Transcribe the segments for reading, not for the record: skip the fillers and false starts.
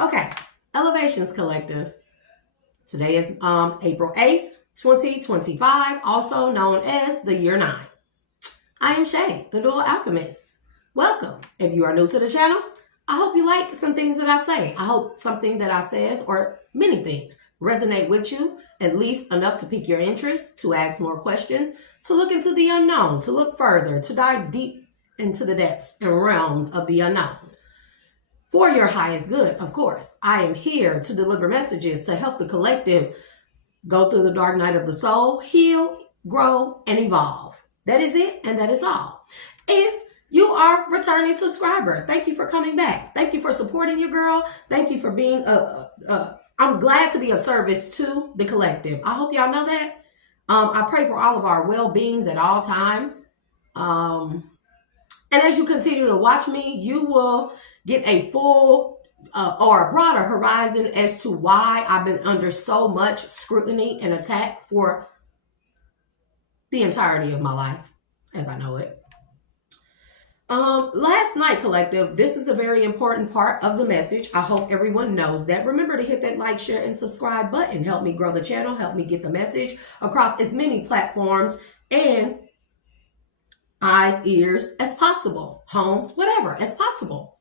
Okay, Elevations Collective. Today is April 8th, 2025, also known as the year 9. I am Shay, the Dual Alchemist. Welcome. If you are new to the channel, I hope you like some things that I say. I hope something that I says, or many things, resonate with you, at least enough to pique your interest, to ask more questions, to look into the unknown, to look further, to dive deep into the depths and realms of the unknown. For your highest good, of course. I am here to deliver messages to help the collective go through the dark night of the soul, heal, grow, and evolve. That is it, and that is all. If you are a returning subscriber, thank you for coming back. Thank you for supporting your girl. Thank you for being I'm glad to be of service to the collective. I hope y'all know that. I pray for all of our well-beings at all times. And as you continue to watch me, you will get a full or a broader horizon as to why I've been under so much scrutiny and attack for the entirety of my life, as I know it. Last night, collective, this is a very important part of the message. I hope everyone knows that. Remember to hit that like, share, and subscribe button. Help me grow the channel. Help me get the message across as many platforms and eyes, ears as possible, homes, whatever, as possible.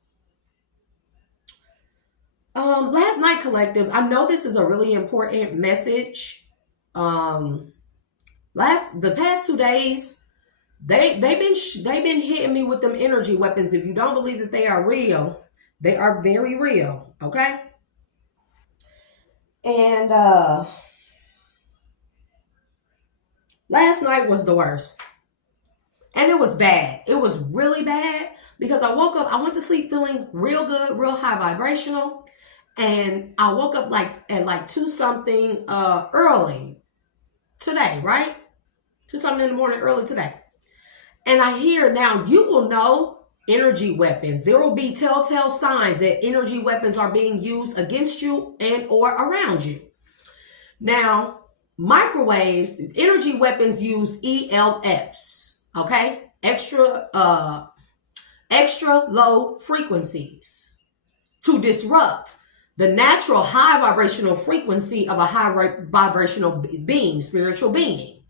Last night, collective, I know this is a really important message. The past 2 days, they've been hitting me with them energy weapons. If you don't believe that they are real, they are very real. Okay. And last night was the worst. And it was bad. It was really bad because I woke up, I went to sleep feeling real good, real high vibrational. And I woke up at 2 something early today, right? 2 something in the morning early today. And I hear now, you will know energy weapons. There will be telltale signs that energy weapons are being used against you and or around you. Now, microwaves, energy weapons use ELFs, okay? Extra low frequencies to disrupt the natural high vibrational frequency of a high vibrational being, spiritual being.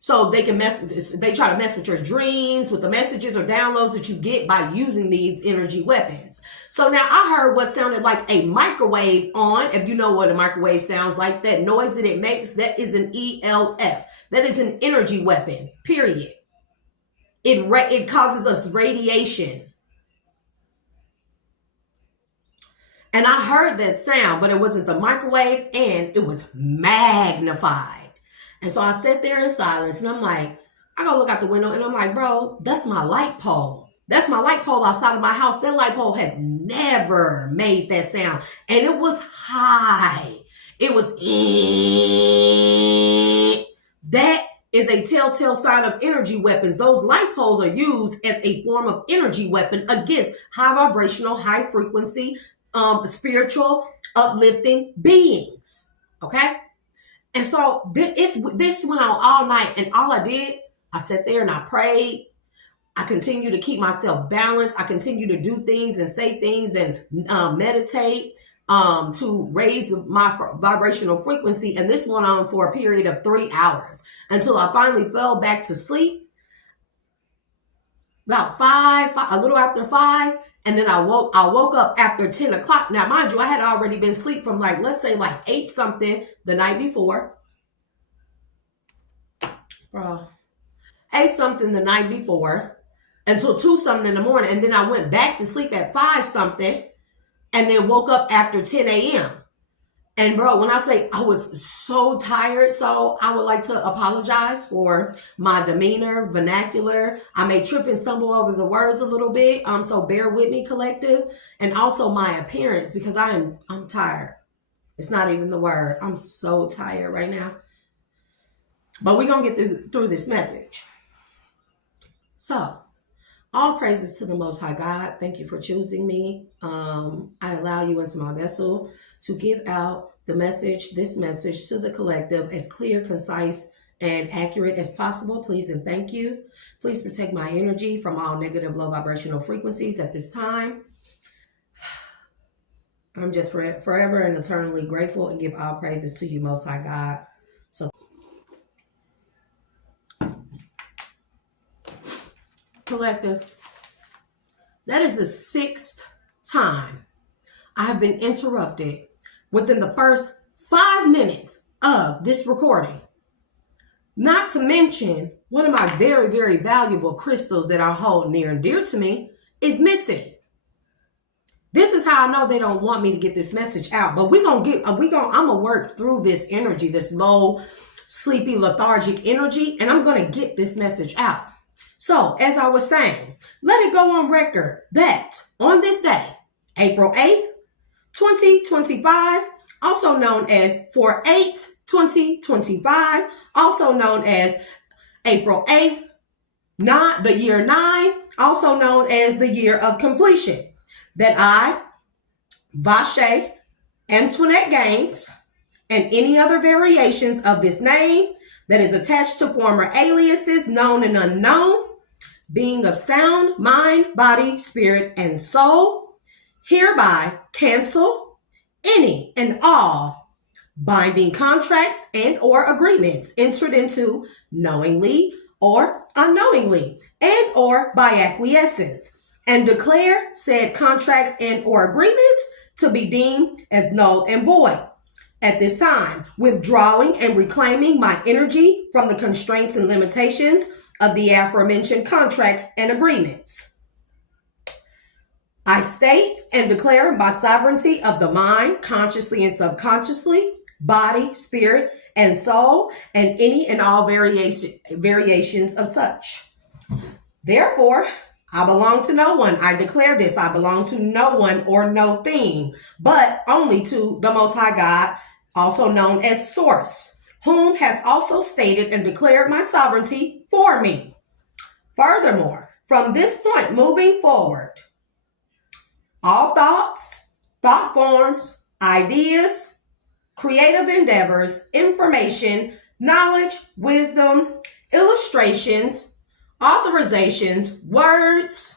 So they try to mess with your dreams, with the messages or downloads that you get by using these energy weapons. So now I heard what sounded like a microwave on. If you know what a microwave sounds like, that noise that it makes, that is an ELF. That is an energy weapon, period. It causes us radiation. And I heard that sound, but it wasn't the microwave, and it was magnified. And so I sat there in silence, and I'm like, I go look out the window, and I'm like, bro, that's my light pole. That's my light pole outside of my house. That light pole has never made that sound. And it was high. It was, that is a telltale sign of energy weapons. Those light poles are used as a form of energy weapon against high vibrational, high frequency, spiritual, uplifting beings. Okay? And so this went on all night, and all I did, I sat there and I prayed. I continue to keep myself balanced. I continue to do things and say things and meditate to raise my vibrational frequency. And this went on for a period of 3 hours until I finally fell back to sleep. About a little after 5. And then I woke up after 10 o'clock. Now, mind you, I had already been asleep from let's say 8 something the night before. Bro, 8 something the night before until 2 something in the morning. And then I went back to sleep at 5 something and then woke up after 10 a.m. And bro, when I say I was so tired, so I would like to apologize for my demeanor, vernacular. I may trip and stumble over the words a little bit. So bear with me, collective. And also my appearance, because I'm tired. It's not even the word. I'm so tired right now. But we're going to get through this message. So, all praises to the Most High God. Thank you for choosing me. I allow you into my vessel to give out this message to the collective as clear, concise, and accurate as possible. Please and thank you. Please protect my energy from all negative low vibrational frequencies at this time. I'm just forever and eternally grateful and give all praises to you, Most High God. So, collective, that is the 6th time I have been interrupted within the first 5 minutes of this recording. Not to mention, one of my very, very valuable crystals that I hold near and dear to me is missing. This is how I know they don't want me to get this message out. But I'm gonna work through this energy, this low, sleepy, lethargic energy, and I'm gonna get this message out. So, as I was saying, let it go on record that on this day, April 8th, 2025, also known as 4/8/2025, also known as April 8th, the year 9, also known as the year of completion, that I, Vache, Antoinette Gaines, and any other variations of this name that is attached to former aliases, known and unknown, being of sound, mind, body, spirit, and soul, hereby cancel any and all binding contracts and or agreements entered into knowingly or unknowingly and or by acquiescence, and declare said contracts and or agreements to be deemed as null and void. At this time, withdrawing and reclaiming my energy from the constraints and limitations of the aforementioned contracts and agreements. I state and declare by sovereignty of the mind, consciously and subconsciously, body, spirit, and soul, and any and all variations of such. Therefore, I belong to no one. I declare this. I belong to no one or no thing, but only to the Most High God, also known as Source, whom has also stated and declared my sovereignty for me. Furthermore, from this point moving forward, all thoughts, thought forms, ideas, creative endeavors, information, knowledge, wisdom, illustrations, authorizations, words,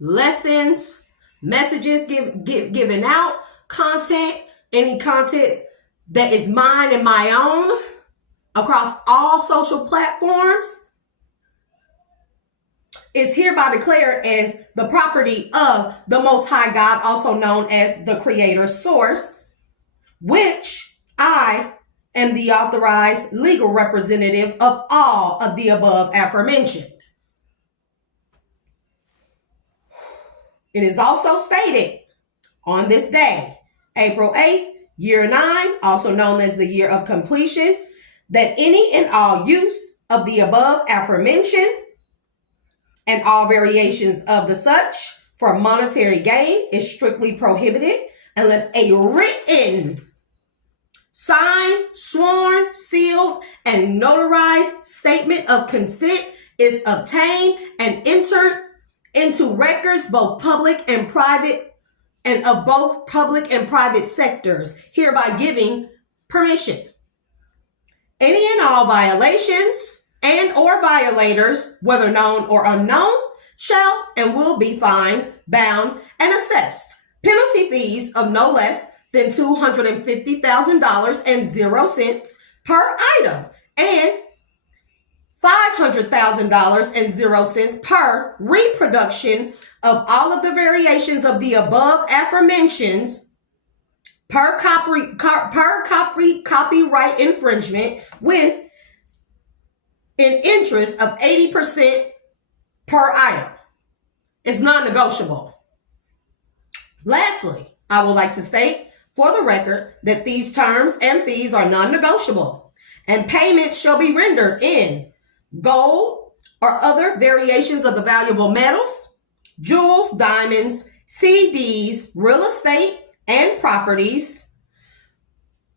lessons, messages given out, content, any content that is mine and my own across all social platforms is hereby declared as the property of the Most High God, also known as the Creator Source, which I am the authorized legal representative of all of the above aforementioned. It is also stated on this day, April 8th, year 9, also known as the year of completion, that any and all use of the above aforementioned and all variations of the such for monetary gain is strictly prohibited unless a written, signed, sworn, sealed, and notarized statement of consent is obtained and entered into records both public and private, and of both public and private sectors, hereby giving permission. Any and all violations and or violators, whether known or unknown, shall and will be fined, bound, and assessed penalty fees of no less than $250,000 per item and $500,000 per reproduction of all of the variations of the above aforementioned per copyright infringement with an interest of 80% per item. It's non-negotiable. Lastly, I would like to state for the record that these terms and fees are non-negotiable, and payment shall be rendered in gold or other variations of the valuable metals, jewels, diamonds, CDs, real estate and properties,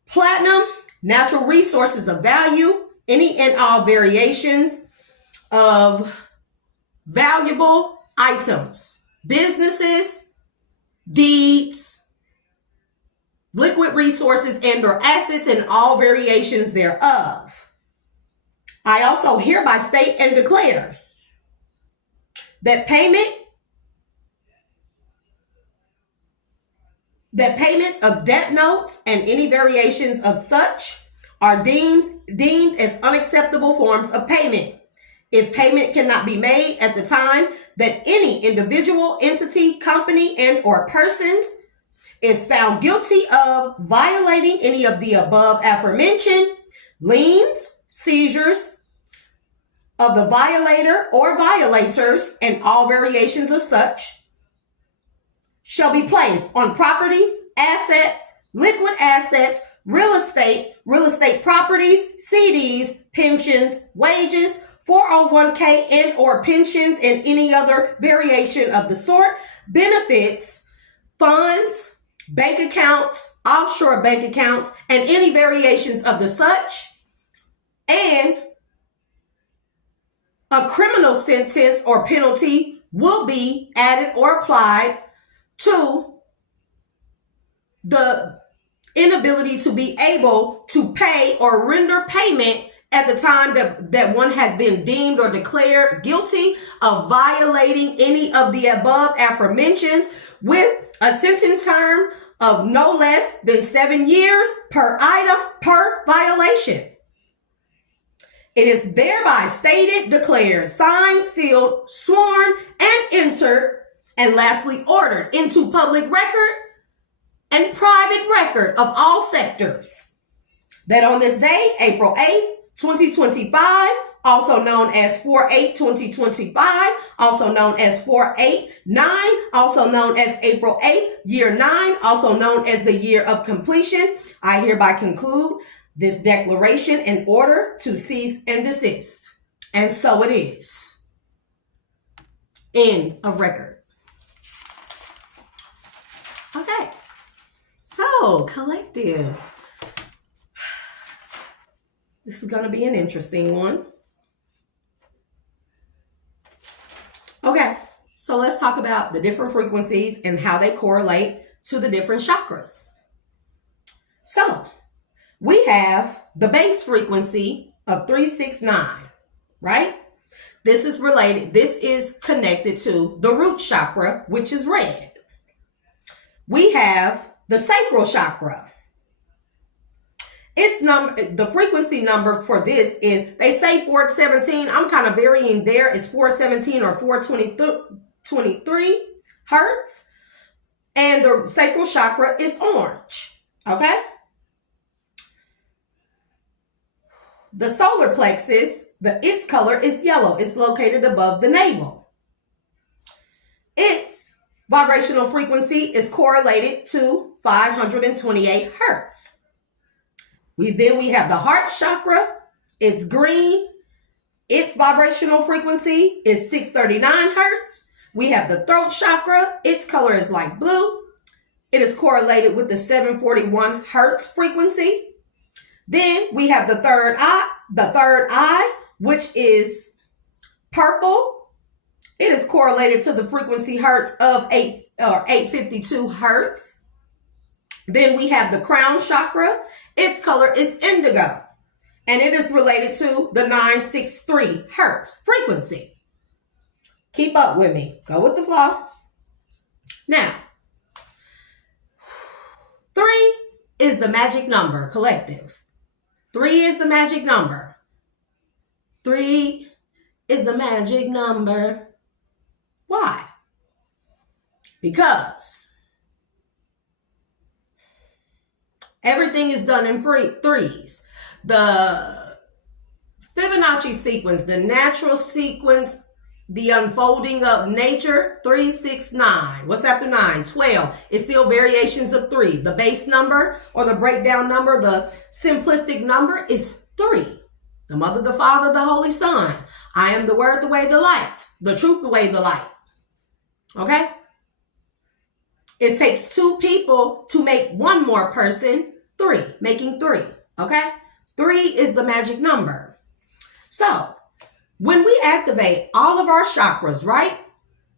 platinum, natural resources of value, any and all variations of valuable items, businesses, deeds, liquid resources and or assets and all variations thereof. I also hereby state and declare that payments of debt notes and any variations of such are deemed as unacceptable forms of payment. If payment cannot be made at the time that any individual, entity, company, and or persons is found guilty of violating any of the above aforementioned liens, seizures of the violator or violators, and all variations of such, shall be placed on properties, assets, liquid assets, real estate properties, CDs, pensions, wages, 401k and or pensions, and any other variation of the sort, benefits, funds, bank accounts, offshore bank accounts, and any variations of the such, and a criminal sentence or penalty will be added or applied to the inability to be able to pay or render payment at the time that one has been deemed or declared guilty of violating any of the above aforementioned, with a sentence term of no less than 7 years per item per violation. It is thereby stated, declared, signed, sealed, sworn, and entered, and lastly ordered into public record and private record of all sectors, that on this day, April 8th, 2025, also known as 4/8/2025, also known as 4/8/9, also known as April 8th, year 9, also known as the year of completion, I hereby conclude this declaration in order to cease and desist. And so it is. End of record. Okay. So, collective. This is going to be an interesting one. Okay, so let's talk about the different frequencies and how they correlate to the different chakras. So, we have the base frequency of 369, right? This is connected to the root chakra, which is red. We have the sacral chakra. The frequency number for this is, they say 417. I'm kind of varying there. It's 417 or 423 hertz. And the sacral chakra is orange. Okay? The solar plexus, its color is yellow. It's located above the navel. Its vibrational frequency is correlated to 528 hertz. We have the heart chakra. It's green. Its vibrational frequency is 639 hertz. We have the throat chakra. Its color is light blue. It is correlated with the 741 hertz frequency. Then we have the third eye, which is purple. It is correlated to the frequency hertz of 852 hertz. Then we have the crown chakra. Its color is indigo, and it is related to the 963 hertz frequency. Keep up with me. Go with the flow. Now, 3 is the magic number, collective. 3 is the magic number. 3 is the magic number. Why? Because everything is done in threes. The Fibonacci sequence, the natural sequence, the unfolding of nature, 3, 6, 9. What's after 9? 12. It's still variations of 3. The base number or the breakdown number, the simplistic number is 3. The Mother, the Father, the Holy Son. I am the Word, the way, the light. The truth, the way, the light. Okay? It takes 2 people to make one more person 3, making 3. Okay? 3 is the magic number. So, when we activate all of our chakras, right?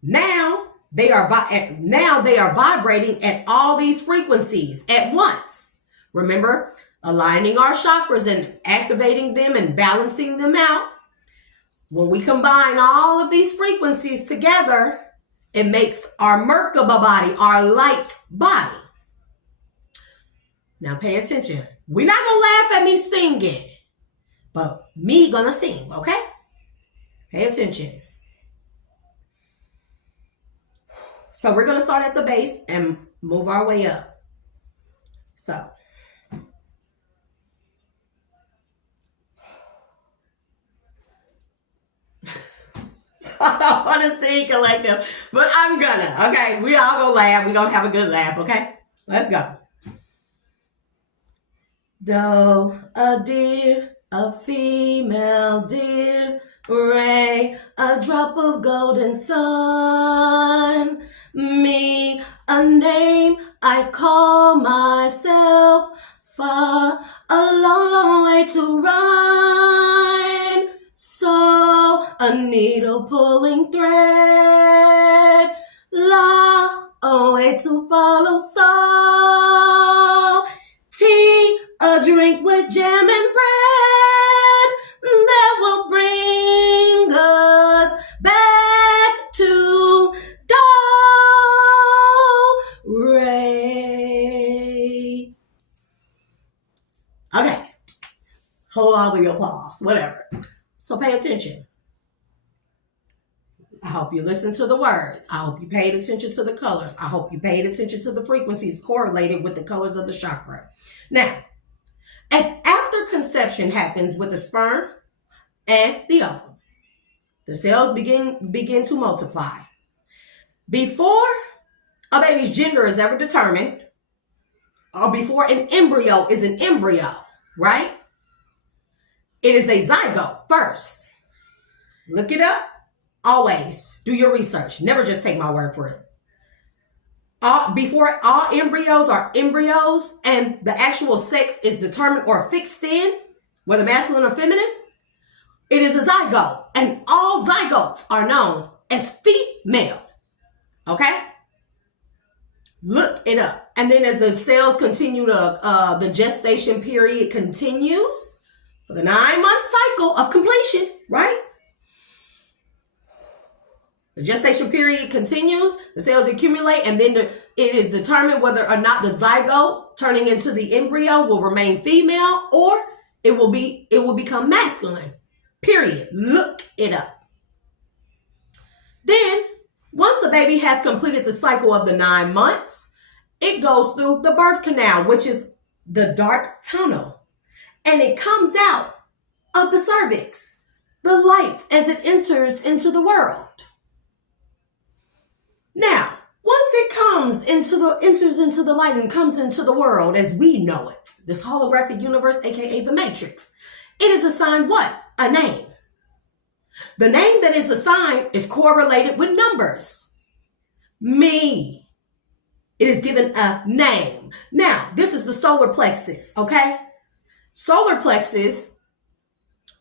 Now they are vibrating at all these frequencies at once. Remember, aligning our chakras and activating them and balancing them out. When we combine all of these frequencies together, it makes our Merkaba body, our light body. Now pay attention. We're not going to laugh at me singing, but me gonna sing, okay? Pay attention. So we're going to start at the base and move our way up. So. I don't want to sing collective, but I'm gonna, okay? We all gonna laugh. We gonna have a good laugh, okay? Let's go. Do, a deer, a female deer, ray, a drop of golden sun, me, a name I call myself, far, a long, long way to run. So, a needle pulling thread, la, a way to follow. So, tea, a drink with jam and bread that will bring us back to do-re. Okay, hold on to your applause, whatever. So pay attention. I hope you listen to the words. I hope you paid attention to the colors. I hope you paid attention to the frequencies correlated with the colors of the chakra. Now, after conception happens with the sperm and the ovum, the cells begin to multiply. Before a baby's gender is ever determined, or before an embryo is an embryo, right? It is a zygote first. Look it up. Always do your research. Never just take my word for it. Before all embryos are embryos and the actual sex is determined or fixed in, whether masculine or feminine, it is a zygote. And all zygotes are known as female. Okay? Look it up. And then as the cells continue to, the gestation period continues, for the 9-month cycle of completion, right? The gestation period continues, the cells accumulate, and then it is determined whether or not the zygote turning into the embryo will remain female or it will become masculine. Period. Look it up. Then, once a baby has completed the cycle of the 9 months, it goes through the birth canal, which is the dark tunnel. And it comes out of the cervix, the light as it enters into the world. Now, once it enters into the light and comes into the world as we know it, this holographic universe, aka the Matrix, it is assigned what? A name. The name that is assigned is correlated with numbers. Me. It is given a name. Now, this is the solar plexus, okay? Solar plexus,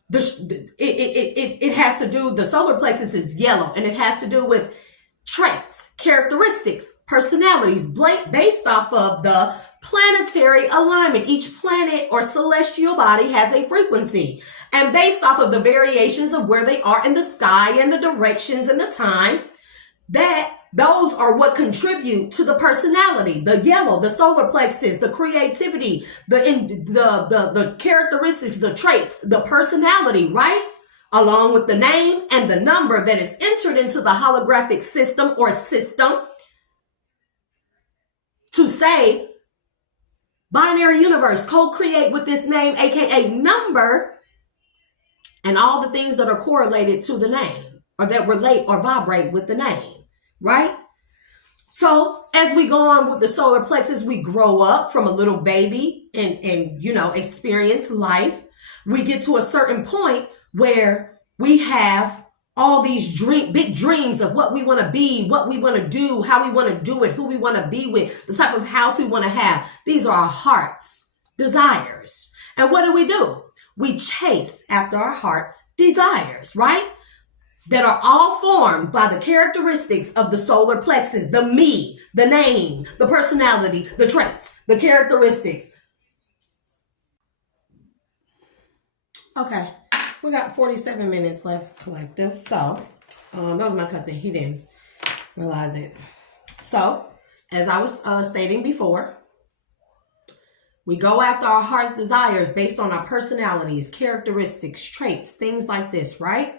it has to do, the solar plexus is yellow, and it has to do with traits, characteristics, personalities, based off of the planetary alignment. Each planet or celestial body has a frequency, and based off of the variations of where they are in the sky and the directions and the time, those are what contribute to the personality. The yellow, the solar plexus, the creativity, the characteristics, the traits, the personality, right? Along with the name and the number that is entered into the holographic system or system to say, binary universe, co-create with this name, aka number, and all the things that are correlated to the name or that relate or vibrate with the name. Right? So as we go on with the solar plexus, we grow up from a little baby and experience life. We get to a certain point where we have all these big dreams of what we want to be, what we want to do, how we want to do it, who we want to be with, the type of house we want to have. These are our heart's desires. And what do? We chase after our heart's desires, right? That are all formed by the characteristics of the solar plexus, the me, the name, the personality, the traits, the characteristics. Okay, We got 47 minutes left, collective. So, that was my cousin. He didn't realize it. So, as I was stating before, we go after our heart's desires based on our personalities, characteristics, traits, things like this, right?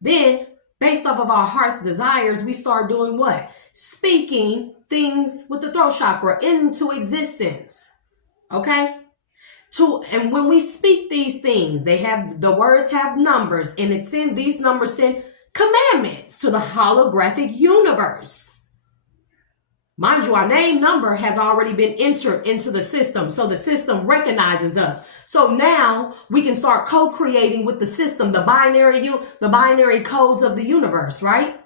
Then, based off of our heart's desires, we start doing what? Speaking things with the throat chakra into existence. Okay? And when we speak these things, the words have numbers, and these numbers send commandments to the holographic universe. Mind you, our name number has already been entered into the system, so the system recognizes us. So now we can start co-creating with the system, the binary codes of the universe, right?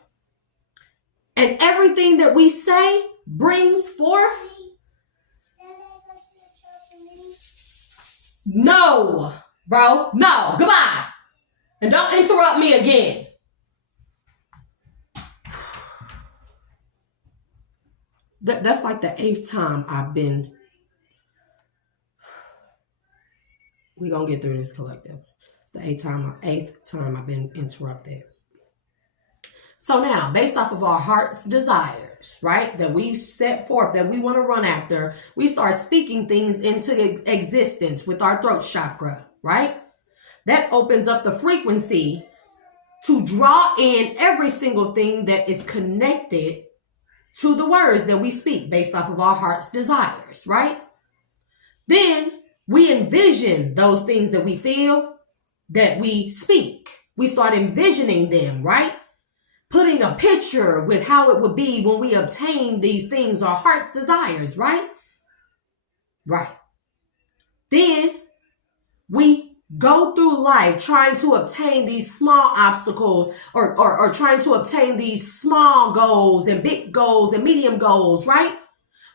And everything that we say brings forth. No, bro, no, goodbye. And don't interrupt me again. That's like the 8th time I've been. We're going to get through this, collective. It's the 8th time I've been interrupted. So now, based off of our heart's desires, right, that we set forth, that we want to run after, we start speaking things into existence with our throat chakra, right? That opens up the frequency to draw in every single thing that is connected to the words that we speak based off of our heart's desires, right? Then we envision those things that we feel, that we speak. We start envisioning them, right? Putting a picture with how it would be when we obtain these things, our heart's desires, right? Right. Then we go through life trying to obtain these small obstacles or trying to obtain these small goals and big goals and medium goals, right?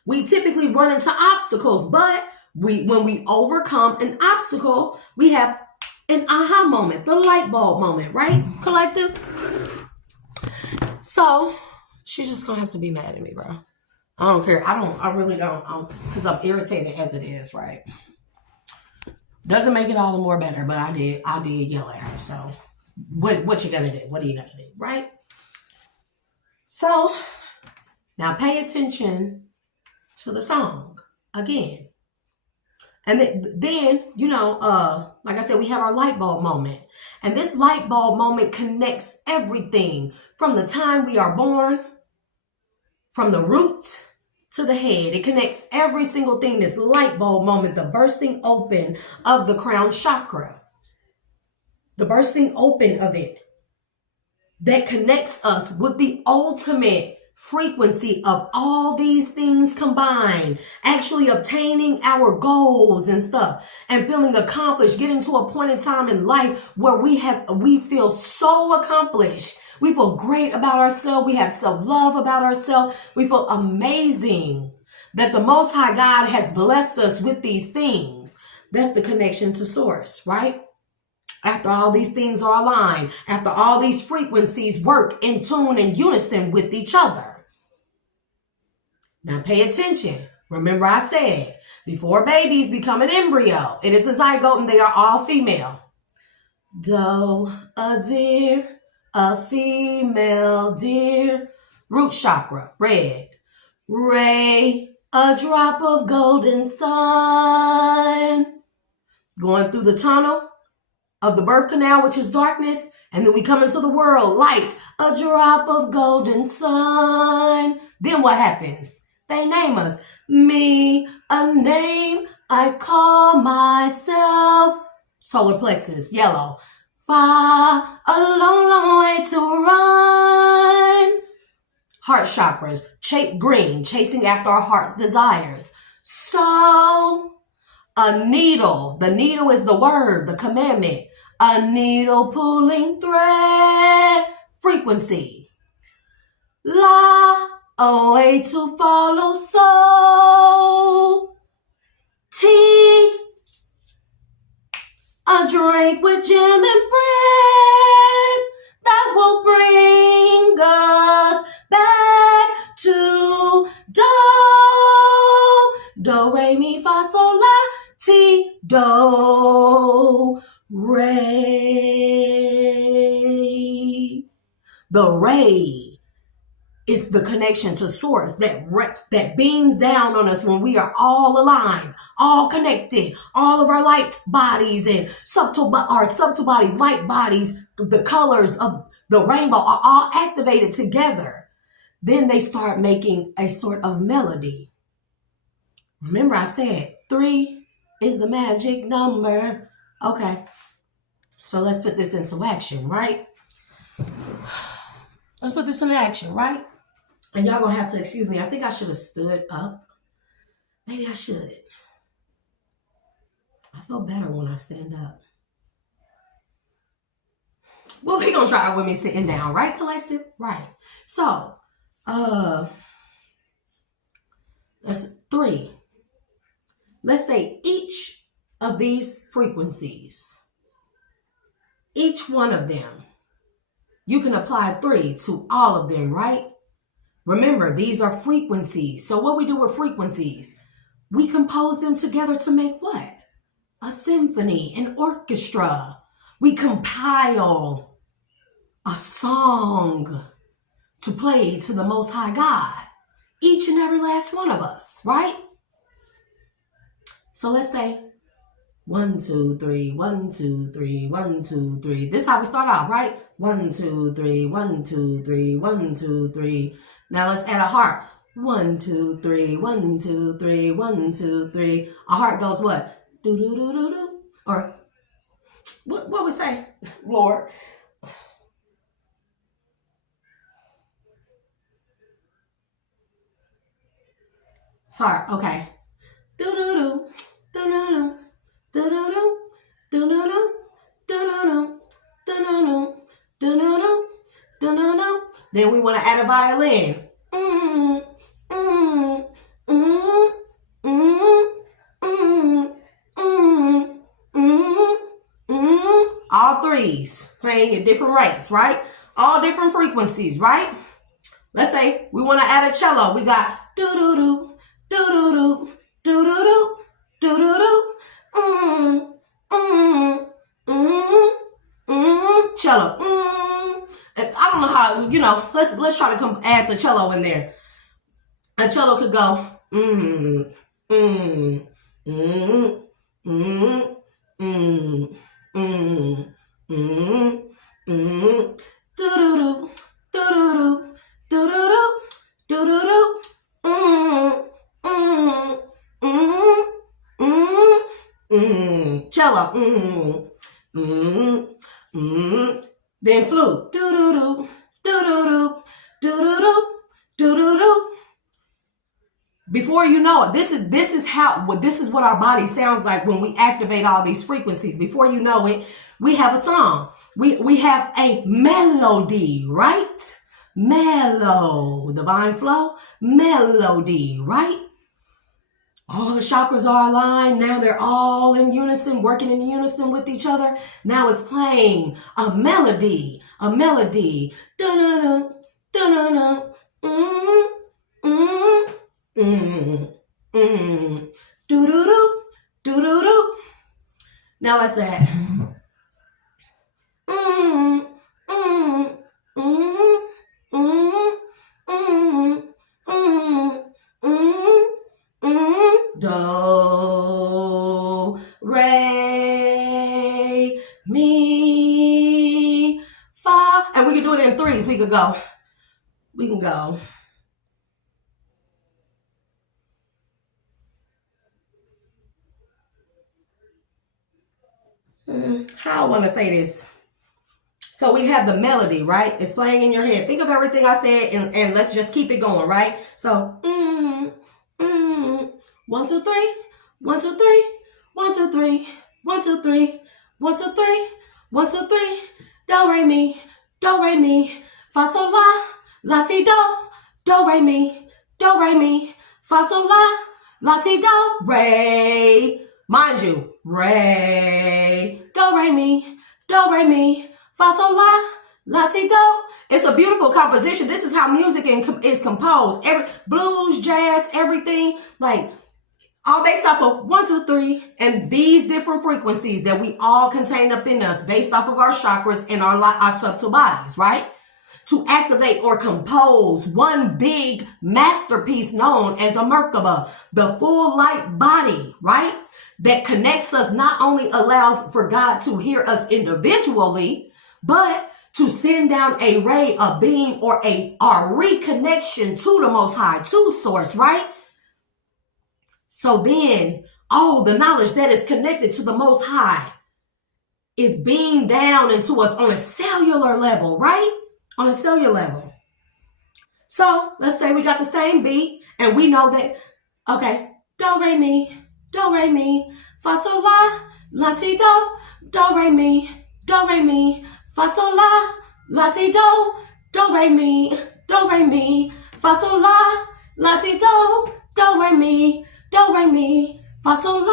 We typically run into obstacles, but when we overcome an obstacle, we have an aha moment, the light bulb moment, right, collective? So she's just gonna have to be mad at me, bro. I don't care. I really don't, because I'm irritated as it is, right? Doesn't make it all the more better, but I did yell at her. So what you gonna do? What are you gonna do, right? So now pay attention to the song again. And then, like I said, we have our light bulb moment. And this light bulb moment connects everything from the time we are born, from the root to the head. It connects every single thing, this light bulb moment, the bursting open of the crown chakra. The bursting open of it that connects us with the ultimate frequency of all these things combined, actually obtaining our goals and stuff and feeling accomplished, getting to a point in time in life where we feel so accomplished. We feel great about ourselves. We have self-love about ourselves. We feel amazing that the Most High God has blessed us with these things. That's the connection to source, right? After all these things are aligned, after all these frequencies work in tune and unison with each other. Now pay attention. Remember I said, before babies become an embryo, it is a zygote and they are all female. Doe, a deer, a female deer. Root chakra, red. Ray, a drop of golden sun. Going through the tunnel of the birth canal, which is darkness, and then we come into the world, light, a drop of golden sun. Then what happens? They name us. Me, a name I call myself. Solar plexus, yellow. Far, a long, long way to run. Heart chakras, green, chasing after our heart's desires. So, a needle. The needle is the word, the commandment. A needle pulling thread. Frequency. La, a way to follow soul. Tea, a drink with jam and bread that will bring us back to do. Do, re, mi, fa, sol, la, ti, do. The ray is the connection to source that beams down on us when we are all aligned, all connected, all of our light bodies and subtle bodies, light bodies, the colors of the rainbow are all activated together. Then they start making a sort of melody. Remember I said 3 is the magic number. Okay, so let's put this into action, right? Let's put this into action, right? And y'all gonna have to excuse me. I think I should have stood up. Maybe I should. I feel better when I stand up. Well, we gonna try it with me sitting down, right, collective? Right. So, that's 3. Let's say each of these frequencies, each one of them, you can apply 3 to all of them, right? Remember, these are frequencies. So what we do with frequencies, we compose them together to make what? A symphony, an orchestra. We compile a song to play to the Most High God. Each and every last one of us, right? So let's say 1, 2, 3, 1, 2, 3, 1, 2, 3. This is how we start out, right? 1, 2, 3, 1, 2, 3, 1, 2, 3. Now let's add a heart. 1, 2, 3, 1, 2, 3, 1, 2, 3. A heart goes what? Do do do do do. Or what we say, Lord? Heart. Okay. Do do do do do do do do do do do do do do do. Then we want to add a violin. All 3s playing at different rates, right? All different frequencies, right? Let's say we want to add a cello. We got do do do do do do do do do do. Cello. I don't know how, let's try to add the cello in there. A cello could go cello. Then flute. Before you know it, this is what our body sounds like when we activate all these frequencies. Before you know it, we have a song. We have a melody, right? Mellow, divine flow, melody, right? All the chakras are aligned. Now they're all in unison, working in unison with each other. Now it's playing a melody, Da-na-na, da-na-na, Do-do-do, do-do-do. Now let's add. Do, re, mi, fa. And we can do it in 3s. We can go. How I want to say this. So we have the melody, right? It's playing in your head. Think of everything I said and let's just keep it going, right? So, 1, 2, 3, 1, 2, 3, 1, 2, 3, 1, 2, 3, 1, 2, 3, 1, 2, 3. Do, re, mi, fa, sol, la, ti, do, re, mi, fa, sol, la, ti, do, re. Mind you, re, do, re, mi, fa, sol, la, ti, do. It's a beautiful composition. This is how music is composed. Blues, jazz, everything, like all based off of 1, 2, 3, and these different frequencies that we all contain up in us based off of our chakras and our subtle bodies, right? to activate or compose one big masterpiece known as a Merkaba, the full light body, right? That connects us, not only allows for God to hear us individually, but to send down a ray of being or our reconnection to the Most High, to Source, right? So then all the knowledge that is connected to the Most High is beamed down into us on a cellular level, right? On a cellular level. So let's say we got the same beat and we know that, okay, do, re, mi, fa, sol, la, ti, do, re, mi, fa, sol, la, ti, do, re, mi, fa, sol, la, ti, do, re, mi, fa, sol,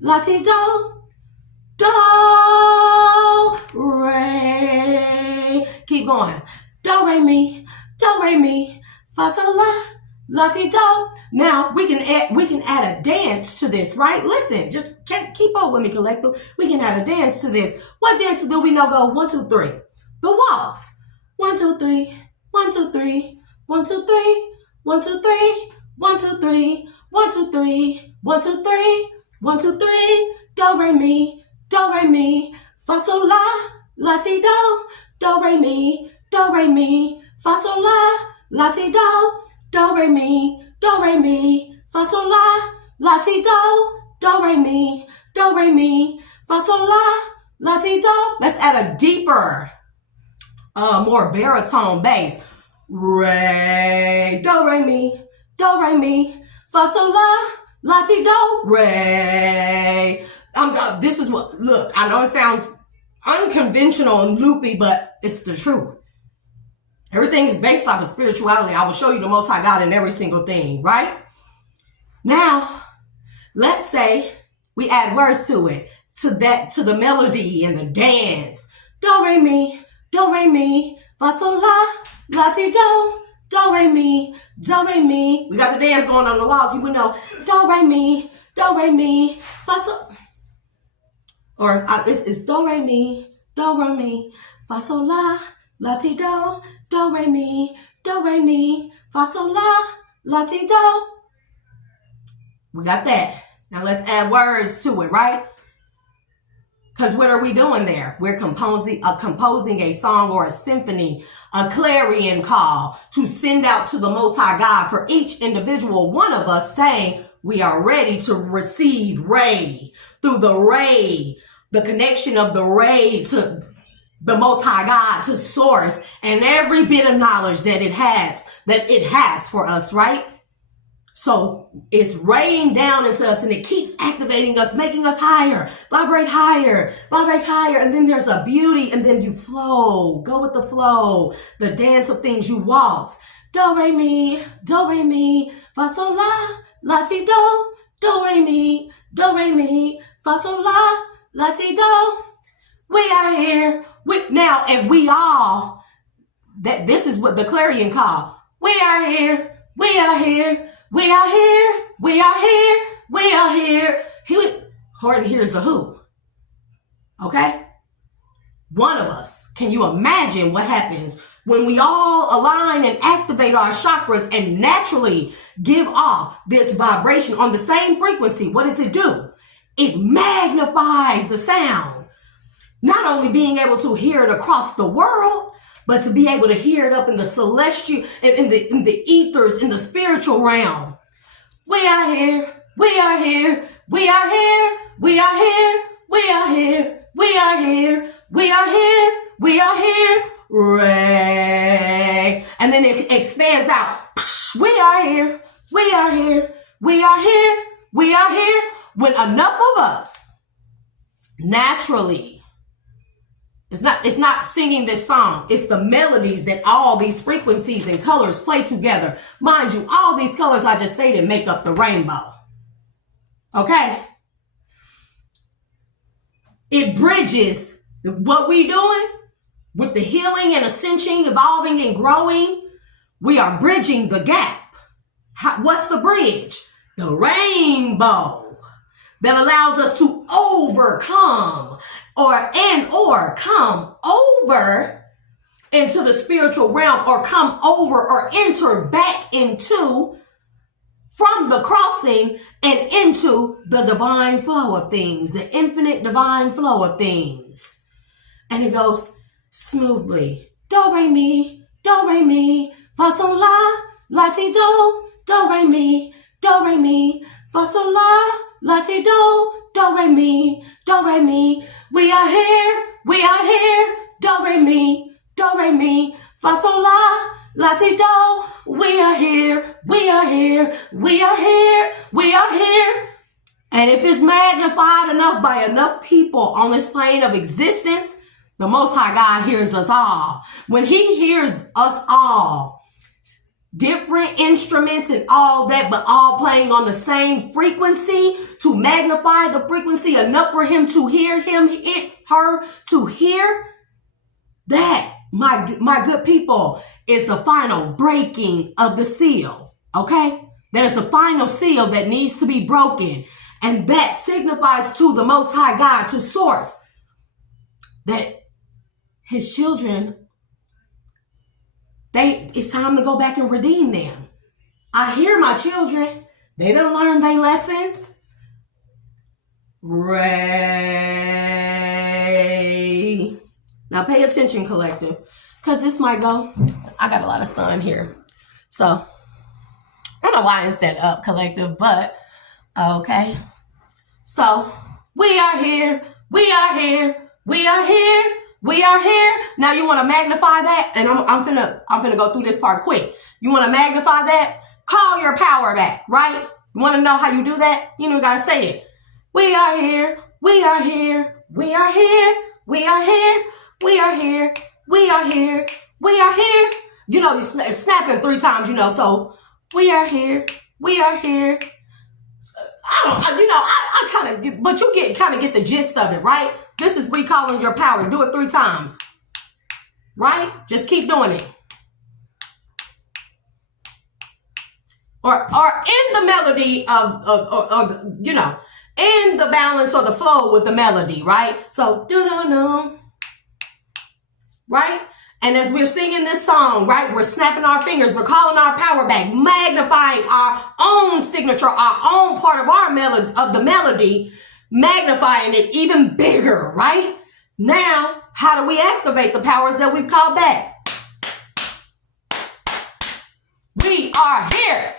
la, ti, do, re. Keep going. Do, re, mi, fa, sol, la, ti, do. Now we can add a dance to this, right? Listen, just keep up with me, collective. We can add a dance to this. What dance do we know go 1, 2, 3? The waltz. 1, 2, 3. 1, 2, 3. 1, 2, 3. 1, 2, 3. 1, 2, 3. 1, 2, 3. 1, 2, 3. 1, 2, 3. Do, re, mi, fa, sol, la, ti, do, re, mi, fa, sol, la, ti, do, re, mi, fa, sol, la, ti, do, re, mi, fa, sol, la, ti, do. Let's add a deeper, more baritone bass. Re, do, re, mi, fa, sol, la, ti, do, re. This is what, look, I know it sounds unconventional and loopy, but it's the truth. Everything is based off of spirituality. I will show you the Most High God in every single thing, right? Now, let's say we add words to it, to the melody and the dance. Do, re, mi, fa, sol, la, ti, do, re, mi. We got the dance going on the walls. You would know, do, re, mi, fa, sol. Or it's do, re, mi, fa, sol, la, ti, do, re, mi, fa, sol, la, ti, do. We got that. Now let's add words to it, right? Because what are we doing there? We're composing a song or a symphony, a clarion call to send out to the Most High God for each individual one of us, saying we are ready to receive ray through the ray, the connection of the ray to the Most High God, to Source, and every bit of knowledge that it has for us, right? So it's raying down into us and it keeps activating us, making us higher, vibrate higher. And then there's a beauty and then you flow, go with the flow, the dance of things, you waltz. Do, re, mi, fa, sol, la, ti, do, re, mi, fa, sol, la, ti, do. We are here. Now, and we all, this is what the clarion call. We are here. We are here. We are here. We are here. We are here. Horton hears a who. Okay? One of us. Can you imagine what happens when we all align and activate our chakras and naturally give off this vibration on the same frequency? What does it do? It magnifies the sound. Not only being able to hear it across the world, but to be able to hear it up in the celestial, in the ethers, in the spiritual realm. We are here. We are here. We are here. We are here. We are here. We are here. We are here. We are here. Ray. And then it expands out. We are here. We are here. We are here. We are here. When enough of us naturally, it's not singing this song. It's the melodies that all these frequencies and colors play together. Mind you, all these colors I just stated make up the rainbow. Okay? It bridges what we doing with the healing and ascension, evolving and growing. We are bridging the gap. What's the bridge? The rainbow that allows us to overcome or come over into the spiritual realm or come over or enter back into from the crossing and into the divine flow of things, the infinite divine flow of things. And it goes smoothly. Do, re, mi, fa, sol, la, ti, do, re, mi, fa, sol, la, ti, do, re, mi, we are here, do, re, mi, fa, sol, la, ti, do, we are here, we are here. And if it's magnified enough by enough people on this plane of existence, the Most High God hears us all. When he hears us all, different instruments and all that, but all playing on the same frequency to magnify the frequency enough for him to hear, her to hear, that, my good people, is the final breaking of the seal. Okay? That is the final seal that needs to be broken. And that signifies to the Most High God, to Source, that his children, it's time to go back and redeem them. I hear my children. They done learned their lessons. Ray. Now pay attention, collective, because this might go. I got a lot of sun here. So I don't know why it's that up, collective, but okay. So we are here. Now you want to magnify that, and I'm finna go through this part quick. You want to magnify that? Call your power back, right? You want to know how you do that? You know, you gotta say it. We are here. You know, you snapping 3 times. You know, so we are here. I kind of, but you kind of get the gist of it, right? This is recalling your power. Do it 3 times, right? Just keep doing it. Or in the melody of you know, in the balance or the flow with the melody, right? So, do-do-do, right? And as we're singing this song, right, we're snapping our fingers, we're calling our power back, magnifying our own signature, our own part of our melody, magnifying it even bigger, right? Now, how do we activate the powers that we've called back? We are here.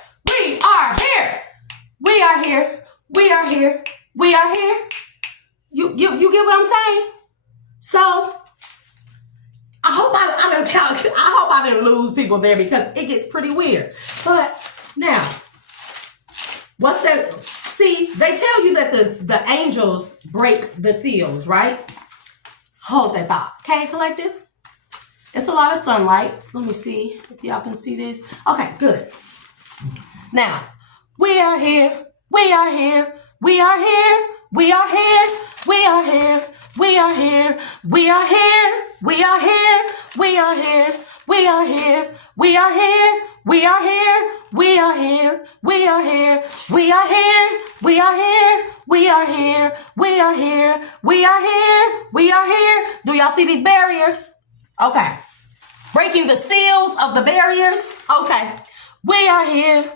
You get what I'm saying? So, I hope I didn't lose people there, because it gets pretty weird. But now, what's that? See, they tell you that the angels break the seals, right? Hold that thought. Okay, collective? It's a lot of sunlight. Let me see if y'all can see this. Okay, good. Now, we are here. Do y'all see these barriers? Okay. Breaking the seals of the barriers. Okay. We are here.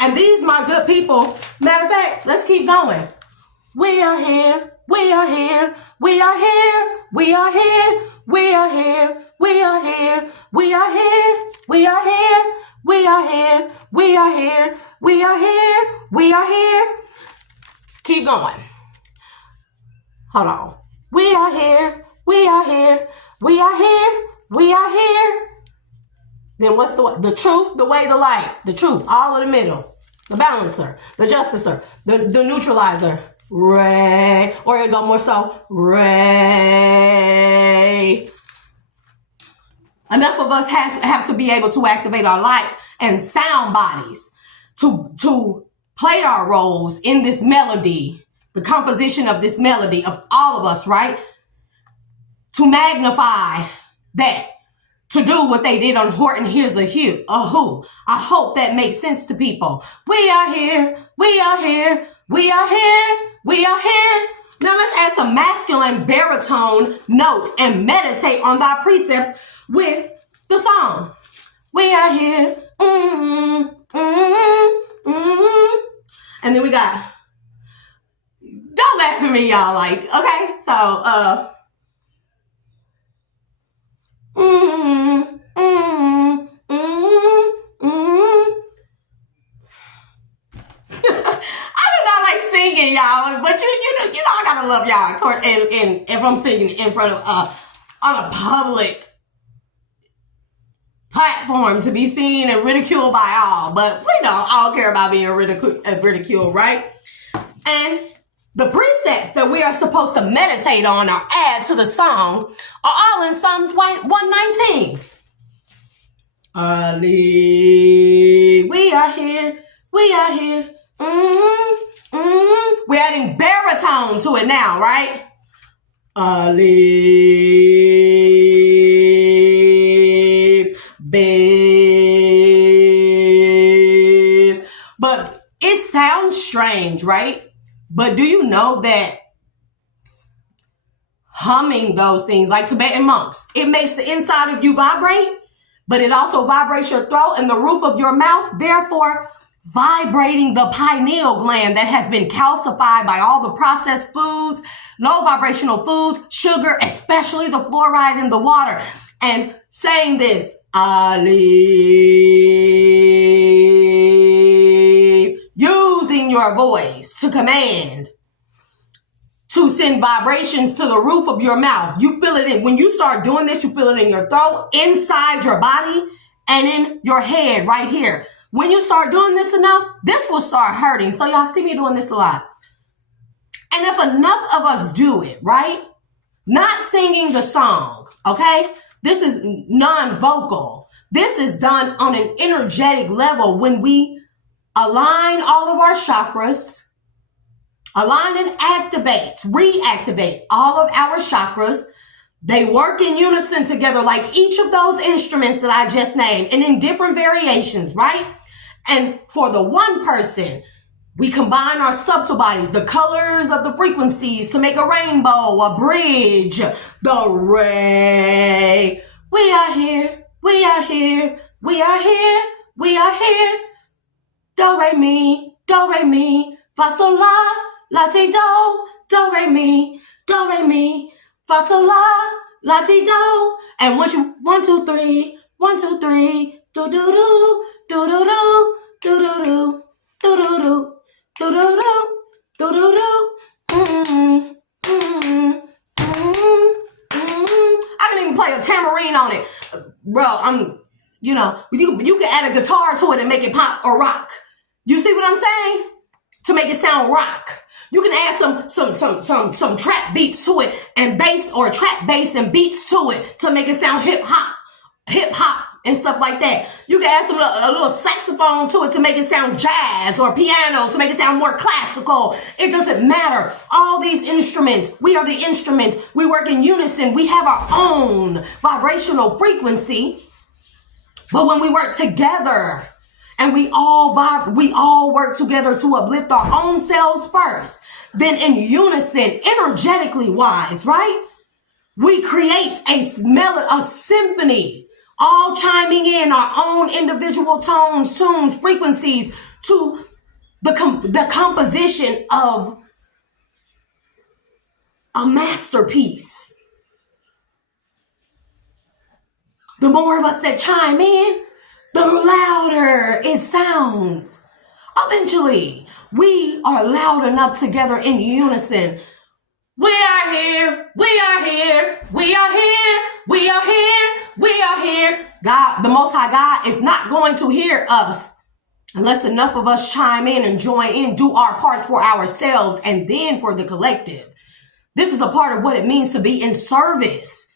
And these, my good people, matter of fact, let's keep going. We are here. Keep going. Hold on. We are here. Then what's the truth, the way, the light, the truth, all in the middle, the balancer, the justicer, the neutralizer, Ray, or it go more so, Ray. Enough of us have to be able to activate our light and sound bodies to play our roles in this melody, the composition of this melody of all of us, right? To magnify that, to do what they did on Horton Hears a Who. I hope that makes sense to people. We are here. We are here. We are here. We are here. Now let's add some masculine baritone notes and meditate on thy precepts with the song. We are here. And then we got, don't laugh at me, y'all. Like, okay, so, singing, y'all, but you know I gotta love y'all, of course. And if I'm singing in front of on a public platform to be seen and ridiculed by all, but we don't all care about being ridiculed, right? And the precepts that we are supposed to meditate on or add to the song are all in Psalms 119. Ali, we are here. We are here. We're adding baritone to it now, right? Alif, babe. But it sounds strange, right? But do you know that humming those things, like Tibetan monks, it makes the inside of you vibrate, but it also vibrates your throat and the roof of your mouth, therefore vibrating the pineal gland that has been calcified by all the processed foods, low vibrational foods, sugar, especially the fluoride in the water. And saying this, Ali, using your voice to command, to send vibrations to the roof of your mouth. You feel it in, when you start doing this, you feel it in your throat, inside your body, and in your head right here. When you start doing this enough, this will start hurting. So y'all see me doing this a lot. And if enough of us do it, right? Not singing the song, okay? This is non-vocal. This is done on an energetic level when we align all of our chakras, align and activate, reactivate all of our chakras. They work in unison together like each of those instruments that I just named and in different variations, right? And for the one person, we combine our subtle bodies, the colors of the frequencies to make a rainbow, a bridge, the ray. We are here, we are here, we are here, we are here. Do, re, mi, fa, sol, la, ti, do, re, mi, fa, sol, la, ti, do. And once you, 1, 2, 3, 1, 2, 3, do, do, do. Do do do do do do do do do do do do do. I can even play a tambourine on it, bro. You can add a guitar to it and make it pop or rock. You see what I'm saying? To make it sound rock. You can add some trap beats to it and bass, or trap bass and beats to it to make it sound hip hop. And stuff like that. You can add a little saxophone to it to make it sound jazz, or piano to make it sound more classical. It doesn't matter. All these instruments, we are the instruments. We work in unison. We have our own vibrational frequency. But when we work together and we all work together to uplift our own selves first, then in unison, energetically wise, right? We create a symphony, all chiming in our own individual tones, tunes, frequencies to the composition of a masterpiece. The more of us that chime in, the louder it sounds. Eventually, we are loud enough together in unison. We are here, we are here, we are here, we are here, we are here. God, the Most High God, is not going to hear us unless enough of us chime in and join in, do our parts for ourselves and then for the collective. This is a part of what it means to be in service.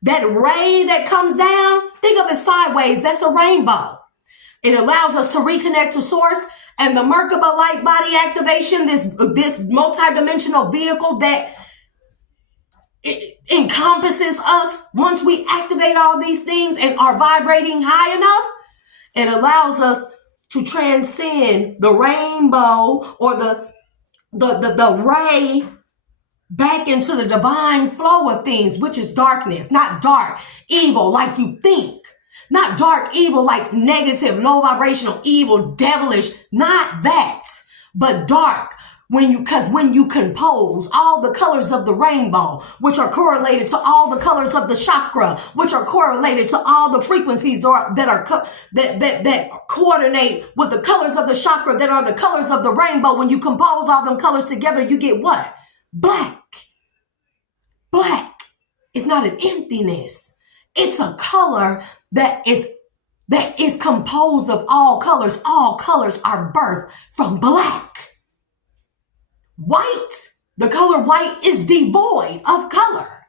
That ray that comes down, think of it sideways, that's a rainbow. It allows us to reconnect to source. And the Merkaba light body activation, this multidimensional vehicle that it encompasses us, once we activate all these things and are vibrating high enough, it allows us to transcend the rainbow or the ray back into the divine flow of things, which is darkness, not dark, evil like you think, not dark, evil like negative, low vibrational, evil, devilish, not that, but dark. When you compose all the colors of the rainbow, which are correlated to all the colors of the chakra, which are correlated to all the frequencies that coordinate with the colors of the chakra, that are the colors of the rainbow. When you compose all them colors together, you get what? Black. Black is not an emptiness. It's a color that is composed of all colors. All colors are birthed from black. White, the color white is devoid of color.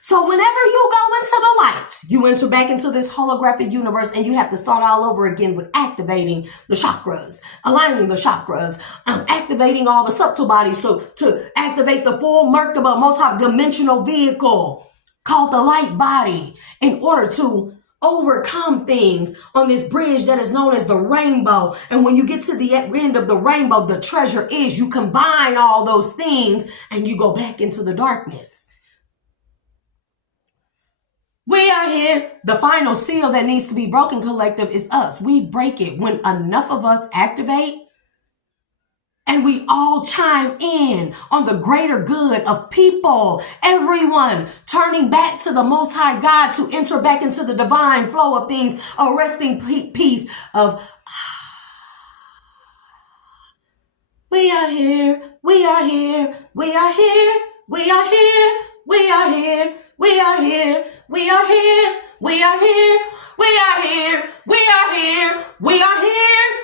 So whenever you go into the light, you enter back into this holographic universe, and you have to start all over again with activating the chakras, aligning the chakras, activating all the subtle bodies. So to activate the full Merkaba multi-dimensional vehicle called the light body, in order to overcome things on this bridge that is known as the rainbow. And when you get to the end of the rainbow, the treasure is you combine all those things and you go back into the darkness. We are here. The final seal that needs to be broken, collective, is us. We break it when enough of us activate and we all chime in on the greater good of people, everyone turning back to the Most High God to enter back into the divine flow of things, a resting peace of we are here, we are here, we are here, we are here, we are here, we are here, we are here, we are here, we are here, we are here, we are here.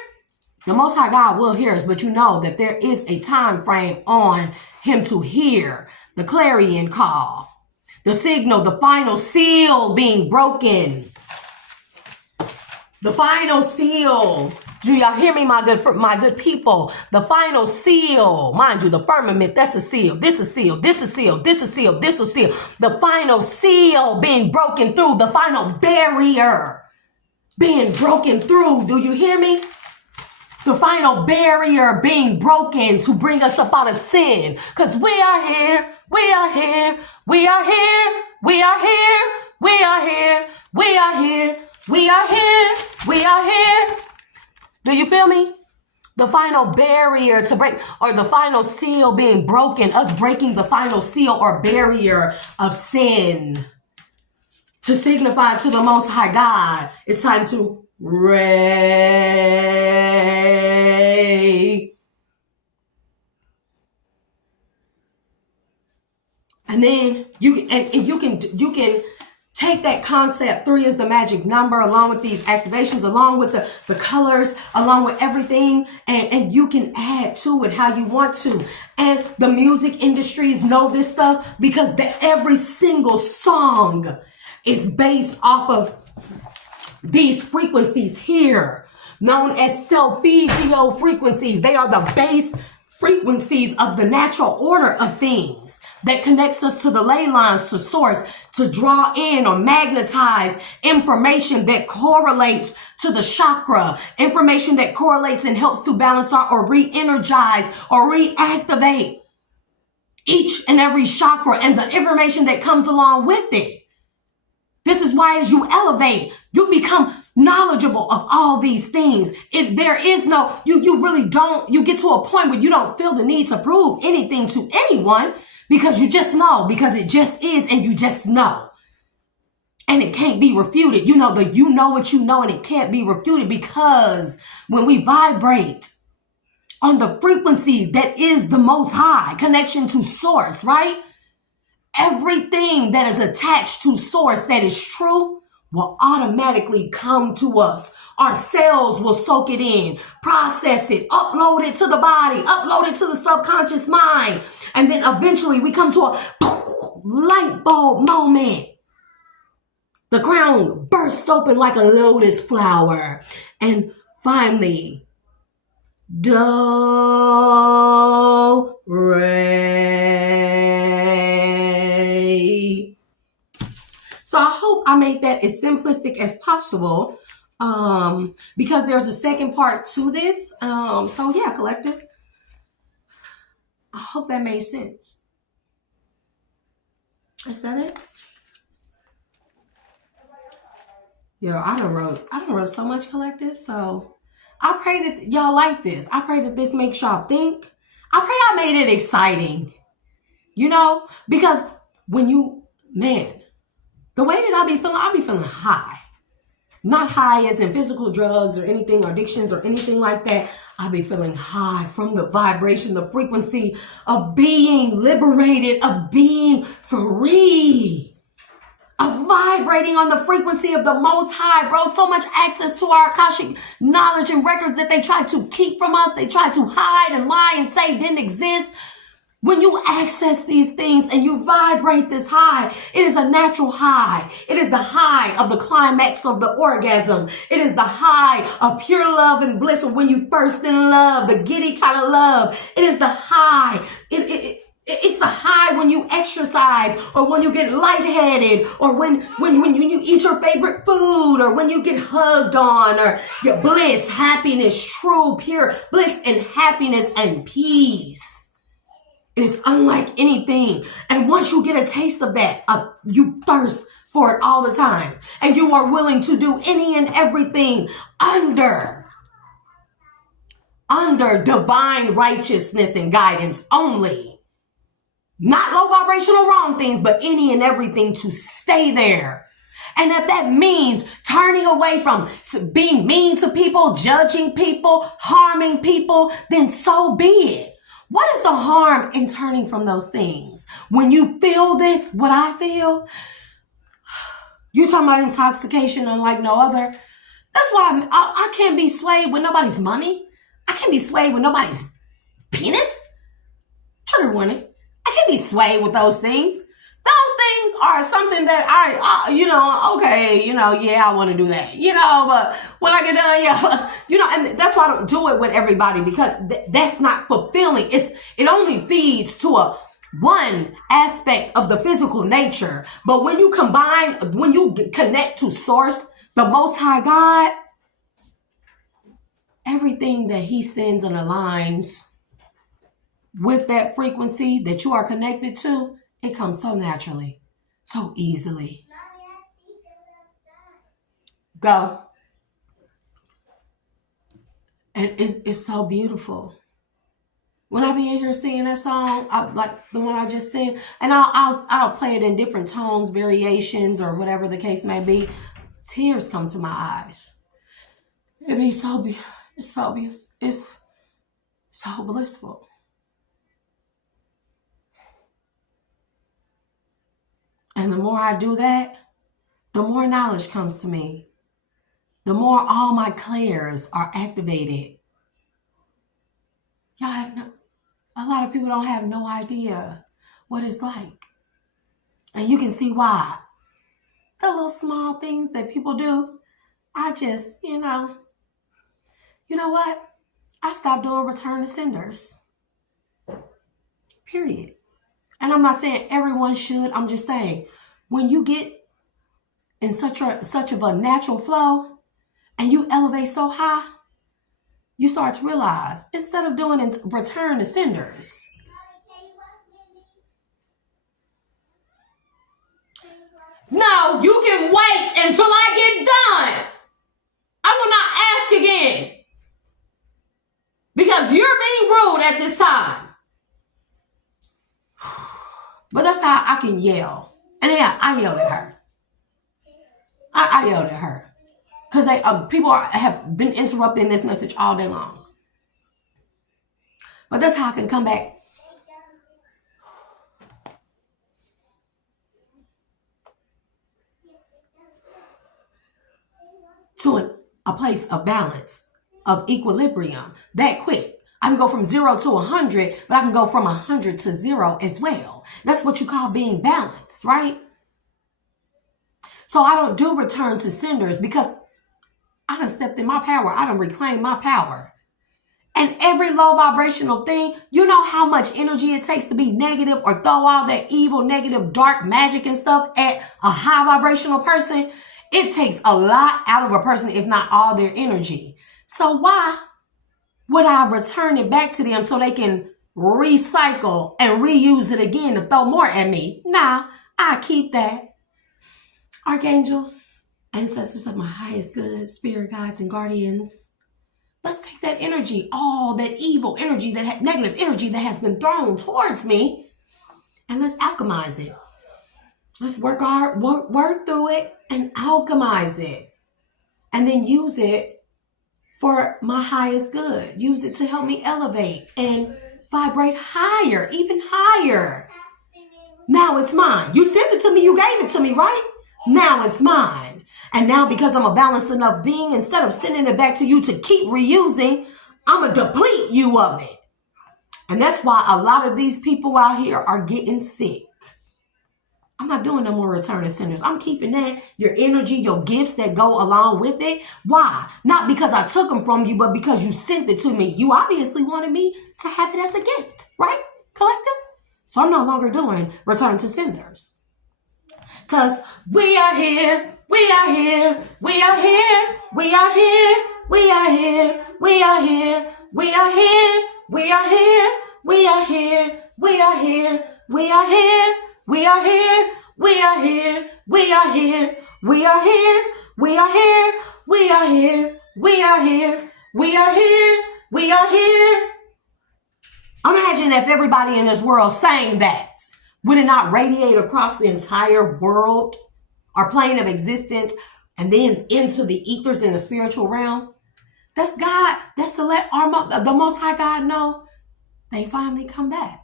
The Most High God will hear us, but you know that there is a time frame on him to hear the clarion call, the signal, the final seal being broken. The final seal. Do y'all hear me, my good people? The final seal. Mind you, the firmament, that's a seal. This is seal. This is seal. This is seal. This is seal. The final seal being broken through. The final barrier being broken through. Do you hear me? The final barrier being broken to bring us up out of sin. Because we are here. We are here. We are here. We are here. We are here. We are here. We are here. We are here. Do you feel me? The final barrier to break, or the final seal being broken, us breaking the final seal or barrier of sin to signify to the Most High God, it's time to ray. And then you can take that concept, 3 is the magic number, along with these activations, along with the colors, along with everything, and you can add to it how you want to. And the music industries know this stuff because every single song is based off of these frequencies here, known as solfeggio frequencies. They are the base frequencies of the natural order of things that connects us to the ley lines, to source, to draw in or magnetize information that correlates to the chakra, information that correlates and helps to balance out or re-energize or reactivate each and every chakra and the information that comes along with it. This is why as you elevate, you become knowledgeable of all these things. There is no, you really don't, you get to a point where you don't feel the need to prove anything to anyone because you just know, because it just is, and you just know. And it can't be refuted. You know what you know, and it can't be refuted, because when we vibrate on the frequency that is the Most High, connection to source, right? Everything that is attached to source that is true will automatically come to us. Our cells will soak it in, process it, upload it to the body, upload it to the subconscious mind. And then eventually we come to a light bulb moment. The crown bursts open like a lotus flower. And finally, do, re, I made that as simplistic as possible because there's a second part to this. So yeah, collective. I hope that made sense. Is that it? Yeah, I done wrote so much, collective. So I pray that y'all like this. I pray that this makes y'all think. I pray I made it exciting. You know, because when you, man, the way that I be feeling high. Not high as in physical drugs or anything, or addictions or anything like that. I be feeling high from the vibration, the frequency of being liberated, of being free, of vibrating on the frequency of the Most High, bro. So much access to our Akashic knowledge and records that they try to keep from us. They try to hide and lie and say didn't exist. When you access these things and you vibrate this high, it is a natural high. It is the high of the climax of the orgasm. It is the high of pure love and bliss of when you first in love, the giddy kind of love. It is the high. It's the high when you exercise, or when you get lightheaded, or when you eat your favorite food, or when you get hugged on, or your bliss, happiness, true, pure bliss and happiness and peace. It is unlike anything. And once you get a taste of that, you thirst for it all the time. And you are willing to do any and everything under divine righteousness and guidance only. Not low vibrational wrong things, but any and everything to stay there. And if that means turning away from being mean to people, judging people, harming people, then so be it. What is the harm in turning from those things? When you feel this, what I feel, you talking about intoxication unlike no other. That's why I can't be swayed with nobody's money. I can't be swayed with nobody's penis. Trigger warning. I can't be swayed with those things. Those things are something that I want to do that, but when I get done, and that's why I don't do it with everybody, because that's not fulfilling. It only feeds to one aspect of the physical nature. But when you connect to source, the Most High God, everything that he sends and aligns with that frequency that you are connected to, it comes so naturally, so easily. Go. And it's so beautiful. When I be in here singing that song, like the one I just sang, and I'll play it in different tones, variations, or whatever the case may be, tears come to my eyes. It be so it's so blissful. And the more I do that, the more knowledge comes to me. The more all my clairs are activated. A lot of people don't have no idea what it's like. And you can see why. The little small things that people do, I just, you know what? I stopped doing return to senders. Period. And I'm not saying everyone should. I'm just saying, when you get in such of a natural flow and you elevate so high, you start to realize, instead of doing return to senders, no, you can wait until I get done. I will not ask again, because you're being rude at this time. But that's how I can yell. And yeah, I yelled at her. I yelled at her. Because people have been interrupting this message all day long. But that's how I can come back. To a place of balance, of equilibrium, that quick. I can go from 0 to 100, but I can go from 100 to 0 as well. That's what you call being balanced, right? So I don't do return to senders, because I done stepped in my power. I done reclaimed my power. And every low vibrational thing, you know how much energy it takes to be negative or throw all that evil, negative, dark magic and stuff at a high vibrational person? It takes a lot out of a person, if not all their energy. So why would I return it back to them so they can recycle and reuse it again to throw more at me? Nah, I keep that. Archangels, ancestors of my highest good, spirit guides and guardians, let's take that energy, all that evil energy, that negative energy that has been thrown towards me, and let's alchemize it. Let's work through it and alchemize it. And then use it for my highest good. Use it to help me elevate and vibrate higher, even higher. Now it's mine. You sent it to me. You gave it to me, right? Now it's mine. And now because I'm a balanced enough being, instead of sending it back to you to keep reusing, I'm going to deplete you of it. And that's why a lot of these people out here are getting sick. I'm not doing no more return to senders. I'm keeping that, your energy, your gifts that go along with it. Why? Not because I took them from you, but because you sent it to me. You obviously wanted me to have it as a gift, right? Collective? So I'm no longer doing return to senders. Because we are here, we are here, we are here, we are here, we are here, we are here, we are here, we are here, we are here, we are here, we are here, we are here, we are here, we are here, we are here, we are here, we are here, we are here, we are here, we are here. Imagine if everybody in this world sang that. Would it not radiate across the entire world, our plane of existence, and then into the ethers in the spiritual realm? That's God. That's to let the Most High God know they finally come back.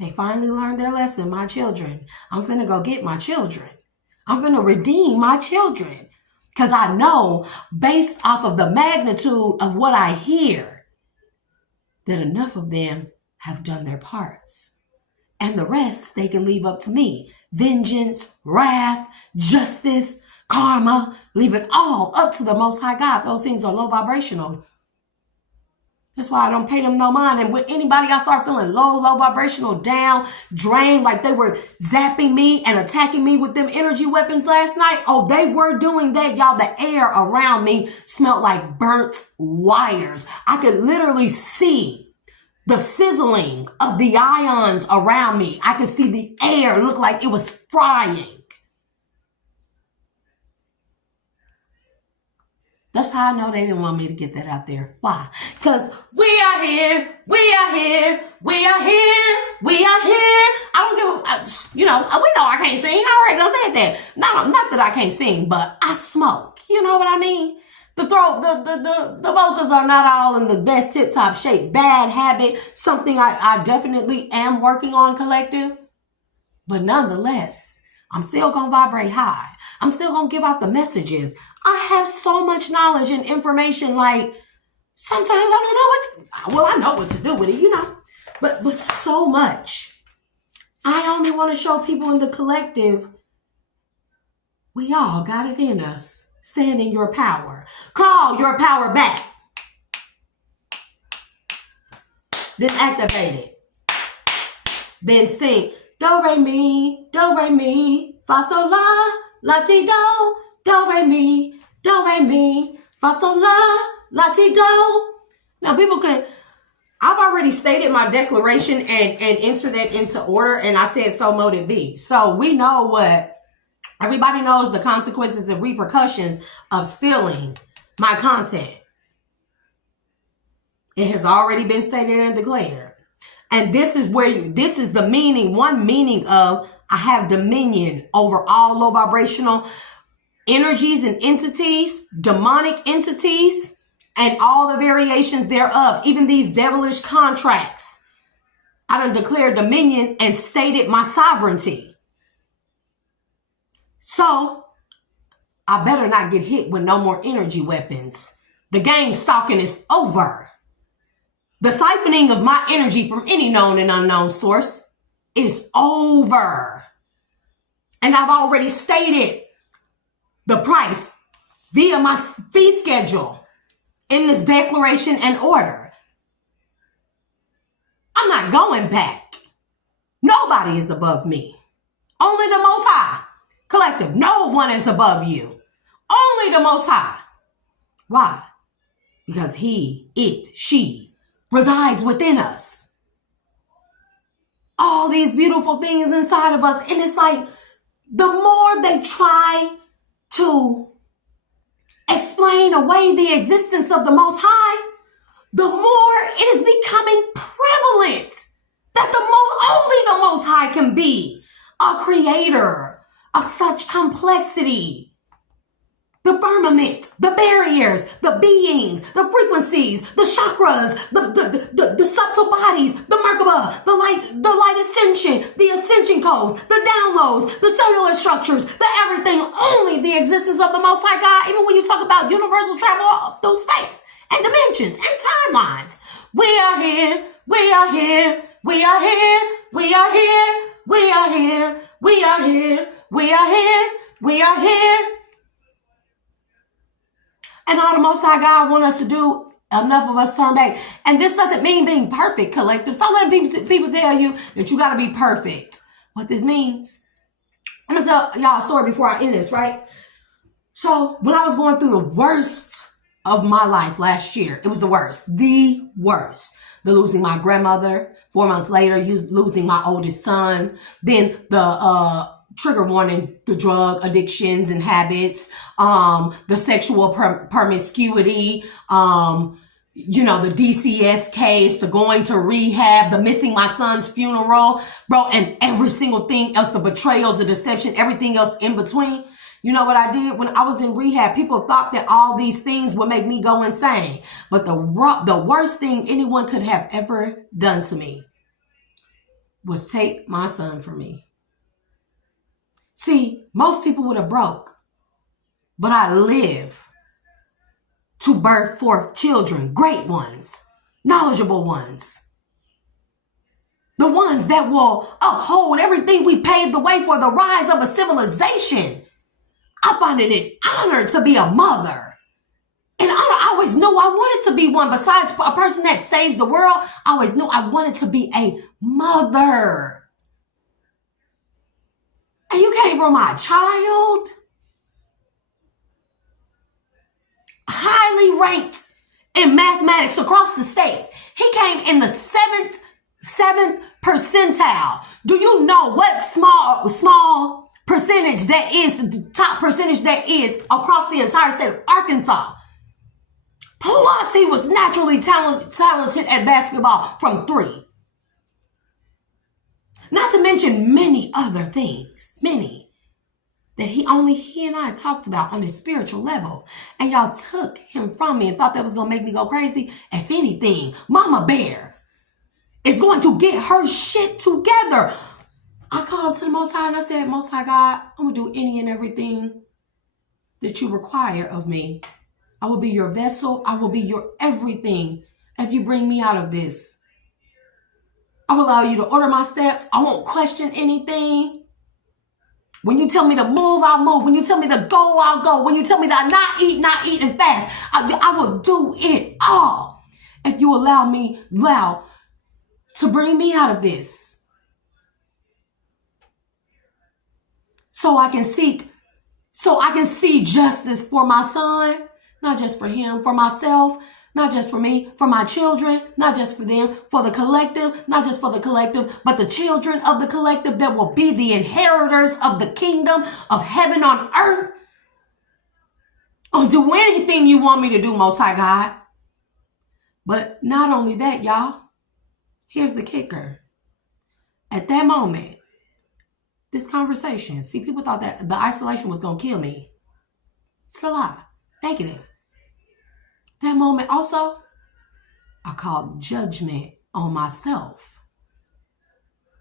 They finally learned their lesson, my children. I'm finna go get my children. I'm finna redeem my children. Because I know, based off of the magnitude of what I hear, that enough of them have done their parts. And the rest, they can leave up to me. Vengeance, wrath, justice, karma, leave it all up to the Most High God. Those things are low vibrational. That's why I don't pay them no mind. And when anybody I start feeling low vibrational, down, drained, like they were zapping me and attacking me with them energy weapons last night. Oh, they were doing that, y'all. The air around me smelled like burnt wires. I could literally see the sizzling of the ions around me. I could see the air look like it was frying. That's how I know they didn't want me to get that out there. Why? Because we are here, we are here, we are here, we are here. I don't give a, we know I can't sing. I already done said that. Not that I can't sing, but I smoke. You know what I mean? The vocals are not all in the best tip-top shape. Bad habit, something I definitely am working on, collective. But nonetheless, I'm still going to vibrate high. I'm still going to give out the messages. I have so much knowledge and information, like, sometimes I don't know I know what to do with it, But so much. I only want to show people in the collective, we all got it in us. Stand in your power. Call your power back. Then activate it. Then sing. Do, re, mi, fa, sol, la, ti, do, re, mi, fa, sol, la, ti, do. Now people can, I've already stated my declaration and entered that into order, and I said so mote it be. So we know what, everybody knows the consequences and repercussions of stealing my content. It has already been stated and declared. And this is this is the meaning, one meaning of I have dominion over all low vibrational energies and entities, demonic entities, and all the variations thereof, even these devilish contracts. I done declared dominion and stated my sovereignty. So I better not get hit with no more energy weapons. The game stalking is over. The siphoning of my energy from any known and unknown source is over. And I've already stated the price via my fee schedule in this declaration and order. I'm not going back. Nobody is above me. Only the Most High. Collective, no one is above you. Only the Most High. Why? Because he, it, she resides within us. All these beautiful things inside of us. And it's like, the more they try to explain away the existence of the Most High, the more it is becoming prevalent that only the Most High can be a creator of such complexity. The firmament, the barriers, the beings, the frequencies, the chakras, the subtle bodies, the Merkaba, the light ascension, the ascension codes, the downloads, the cellular structures, the everything, only the existence of the Most High God. Even when you talk about universal travel through space and dimensions and timelines. We are here, we are here, we are here, we are here, we are here, we are here, we are here, we are here. And all the Most High God want us to do, enough of us turn back. And this doesn't mean being perfect, collective. Stop letting people tell you that you got to be perfect. What this means, I'm going to tell y'all a story before I end this, right? So when I was going through the worst of my life last year, it was the worst. The losing my grandmother, 4 months later, losing my oldest son, then the trigger warning, the drug addictions and habits, the sexual promiscuity, the DCS case, the going to rehab, the missing my son's funeral, bro, and every single thing else, the betrayals, the deception, everything else in between. You know what I did when I was in rehab? People thought that all these things would make me go insane. But the worst thing anyone could have ever done to me was take my son from me. See, most people would have broke, but I live to birth forth children, great ones, knowledgeable ones, the ones that will uphold everything we paved the way for, the rise of a civilization. I find it an honor to be a mother. And I always knew I wanted to be one. Besides a person that saves the world, I always knew I wanted to be a mother. And you came from my child, highly ranked in mathematics across the state. He came in the seventh percentile. Do you know what small percentage that is, the top percentage that is across the entire state of Arkansas? Plus, he was naturally talented at basketball from 3. Not to mention many other things, that he and I talked about on a spiritual level. And y'all took him from me and thought that was going to make me go crazy. If anything, Mama Bear is going to get her shit together. I called up to the Most High and I said, Most High God, I'm going to do any and everything that you require of me. I will be your vessel. I will be your everything if you bring me out of this. I will allow you to order my steps. I won't question anything. When you tell me to move, I'll move. When you tell me to go, I'll go. When you tell me to not eat and fast, I will do it all. If you allow to bring me out of this. So I can see justice for my son, not just for him, for myself, not just for me, for my children, not just for them, for the collective, not just for the collective, but the children of the collective that will be the inheritors of the kingdom of heaven on earth. I'll do anything you want me to do, Most High God. But not only that, y'all, here's the kicker. At that moment, this conversation, see, people thought that the isolation was going to kill me. Selah, negative. That moment also, I called judgment on myself.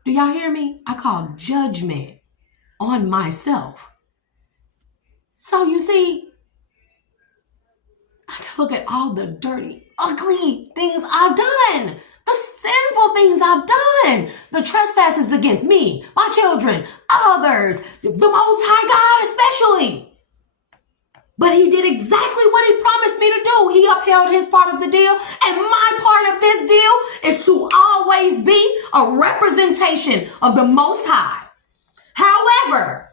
Do y'all hear me? I called judgment on myself. So you see, I have to look at all the dirty, ugly things I've done. The sinful things I've done. The trespasses against me, my children, others, the Most High God especially. But he did exactly what he promised me to do. He upheld his part of the deal. And my part of this deal is to always always be a representation of the Most High. However,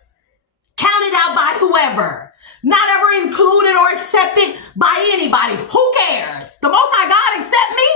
counted out by whoever, not ever included or accepted by anybody. Who cares? The Most High God accept me?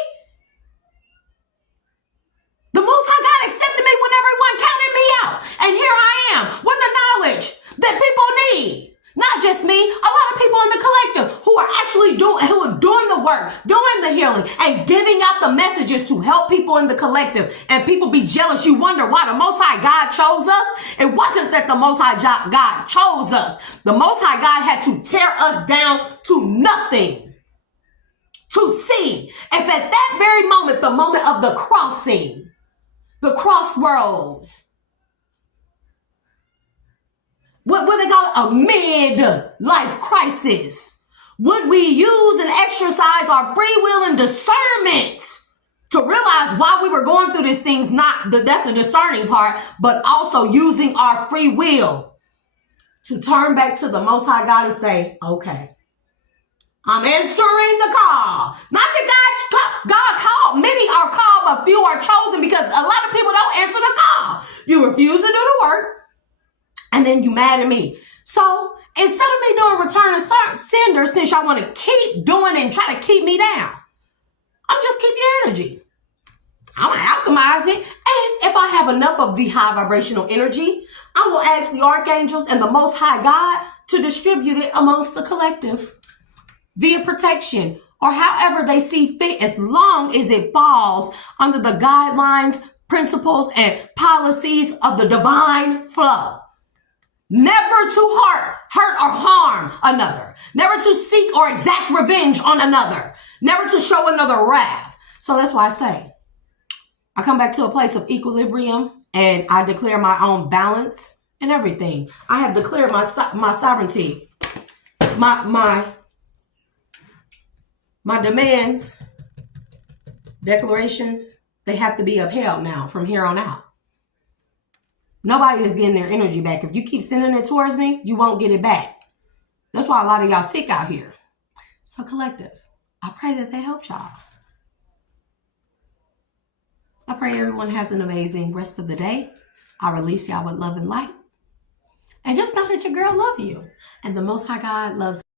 The Most High God accepted me when everyone counted me out. And here I am with the knowledge that people need. Not just me, a lot of people in the collective who are actually doing the work, doing the healing, and giving out the messages to help people in the collective. And people be jealous. You wonder why the Most High God chose us. It wasn't that the Most High God chose us. The Most High God had to tear us down to nothing to see if at that very moment, the moment of the crossing, the crossroads, what they call it, a mid-life crisis, would we use and exercise our free will and discernment to realize why we were going through these things? That's the discerning part, but also using our free will to turn back to the Most High God and say, okay, I'm answering the call. Not that God called. Many are called, but few are chosen, because a lot of people don't answer the call. You refuse to do the work, and then you mad at me. So instead of me doing return to sender, since y'all want to keep doing and try to keep me down, I'm just keep your energy. I'm going to alchemize it. And if I have enough of the high vibrational energy, I will ask the archangels and the Most High God to distribute it amongst the collective via protection or however they see fit, as long as it falls under the guidelines, principles, and policies of the divine flow. Never to hurt or harm another. Never to seek or exact revenge on another. Never to show another wrath. So that's why I say, I come back to a place of equilibrium and I declare my own balance and everything. I have declared my sovereignty. My demands, declarations, they have to be upheld now from here on out. Nobody is getting their energy back. If you keep sending it towards me, you won't get it back. That's why a lot of y'all sick out here. So collective, I pray that they help y'all. I pray everyone has an amazing rest of the day. I release y'all with love and light. And just know that your girl loves you. And the Most High God loves you.